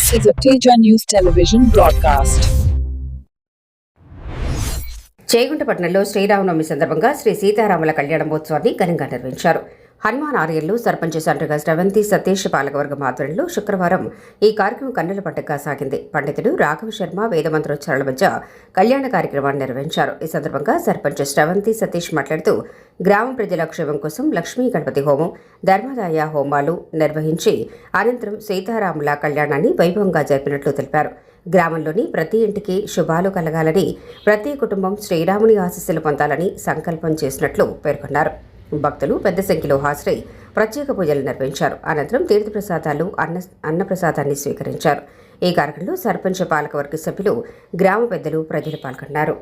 This is a Teja News Television broadcast. చేగుంటపట్నంలో Sri Rama Navami సందర్భంగా శ్రీ సీతారాముల కళ్యాణ మహోత్సవాన్ని ఘనంగా నిర్వహించారు. హనుమాన్ ఆలయంలో సర్పంచ్ సండ్రగా శ్రవంతి సతీష్ పాలకవర్గం ఆధ్వర్యంలో శుక్రవారం ఈ కార్యక్రమం కన్నుల పండుగగా సాగింది. పండితుడు రాఘవ శర్మ వేదమంత్రోచ్చారణల మధ్య కళ్యాణ కార్యక్రమాన్ని నిర్వహించారు. ఈ సందర్భంగా సర్పంచ్ శ్రవంతి సతీష్ మాట్లాడుతూ గ్రామ ప్రజల క్షేమం కోసం లక్ష్మీ గణపతి హోమం, ధర్మదాయ హోమాలు నిర్వహించి అనంతరం సీతారాముల కళ్యాణాన్ని వైభవంగా జరిపినట్లు తెలిపారు. గ్రామంలోని ప్రతి ఇంటికి శుభాలు కలగాలని, ప్రతి కుటుంబం శ్రీరాముని ఆశీస్సులు పొందాలని సంకల్పం చేసినట్లు పేర్కొన్నారు. భక్తులు పెద్ద సంఖ్యలో హాజరై ప్రత్యేక పూజలు నిర్వహించారు. అనంతరం తీర్థప్రసాదాలు, అన్నప్రసాదాన్ని స్వీకరించారు. ఈ కార్యక్రమంలో సర్పంచ్ పాలకవర్గ సభ్యులు, గ్రామ పెద్దలు, ప్రజలు పాల్గొన్నారు.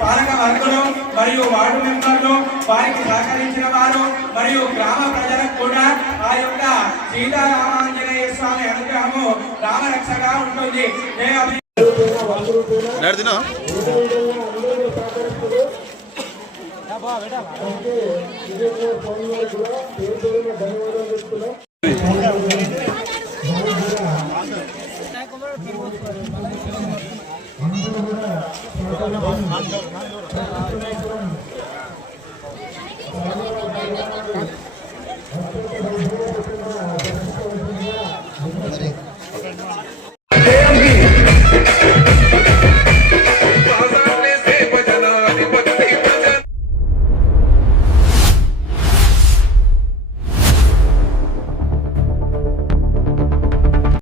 పాలకవర్గులు మరియు వార్డు మెంబర్లు, వారికి సహకరించిన వారు మరియు గ్రామ ప్రజలకు కూడా ఆ యొక్క సీతారామాంజనేయ స్వామి అనుగ్రహము రామరక్షగా ఉంటుంది.